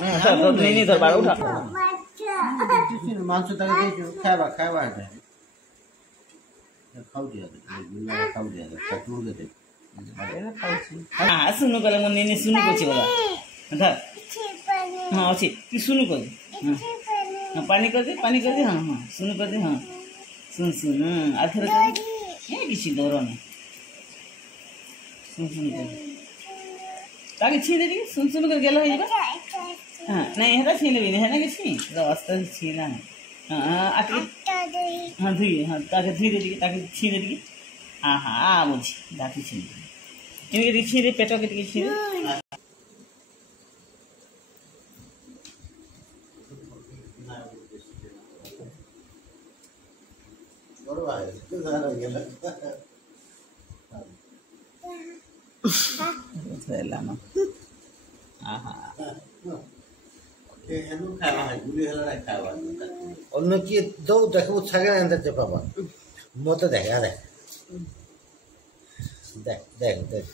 तो नहीं धर बार उठा मांस तक खावा खावा है खाऊ दिया कटू दे हां सुनु कले मन नहीं सुनु को बोला धर हां अछि तू सुनु कर हां पानी कर दे हां हां सुनु कर दे हां सुन आखिर ये किसी डरो नहीं सुन कर ताकि छीने दी सुन कर गेला है हां नहीं हेता छीने भी नहीं है ना किसी रास्ता से छीना है हां आके हां धुई हां ताकि धुई दे ताकि छीने दी हां हां मुझे ताकि छीने इनके दी छीने पेटो के दी छीने बड़ो है सारा गेला Selama. Aha. हेनु खावा है गुली हला खावा अन्य की दो देखो छगा अंदर से पापा मत देखा देख